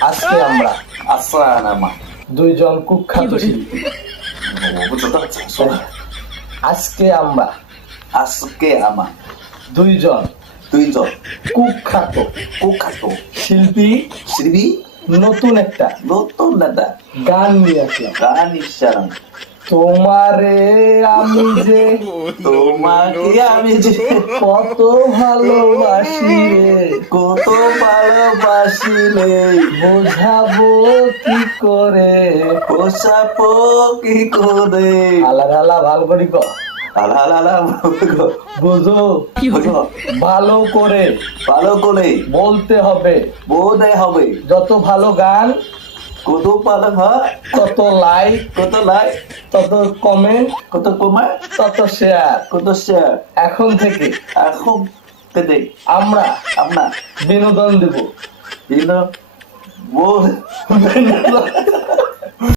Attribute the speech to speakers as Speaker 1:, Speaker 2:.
Speaker 1: আজকে আমরা. দুইজন কুখ্যাত শিল্পী আজকে আমরা
Speaker 2: Asuke ama.
Speaker 1: দুইজন
Speaker 2: Tuijo.
Speaker 1: কুখ্যাত
Speaker 2: Kukato.
Speaker 1: শিল্পী
Speaker 2: Sribi.
Speaker 1: নতুন একটা
Speaker 2: Notun nada.
Speaker 1: গান নিয়ে আসলাম
Speaker 2: Kani sharam.
Speaker 1: তোমারে আমি যে
Speaker 2: তোমাকে আমি যে
Speaker 1: কত ভালোবাসি রে
Speaker 2: ভালোবাসিলে
Speaker 1: বোঝাবো কি করে?
Speaker 2: পোষাপো কি করে?
Speaker 1: হালা হালা ভালো করি ক।
Speaker 2: আলা আলা আলা
Speaker 1: বুঝো?
Speaker 2: বুঝো,
Speaker 1: ভালো করে।
Speaker 2: ভালো করে।
Speaker 1: বলতে হবে।
Speaker 2: বোধে হবে।
Speaker 1: যত ভালো গান
Speaker 2: কত পালন হয়।
Speaker 1: তত লাইক
Speaker 2: কত লাই
Speaker 1: তত কমেন্ট
Speaker 2: কত কমায়
Speaker 1: তত শেয়ার
Speaker 2: কত শেয়ার
Speaker 1: এখন থেকে
Speaker 2: এখন
Speaker 1: আমরা
Speaker 2: আপনার
Speaker 1: বিনোদন দেব।
Speaker 2: Dino.
Speaker 1: Wow.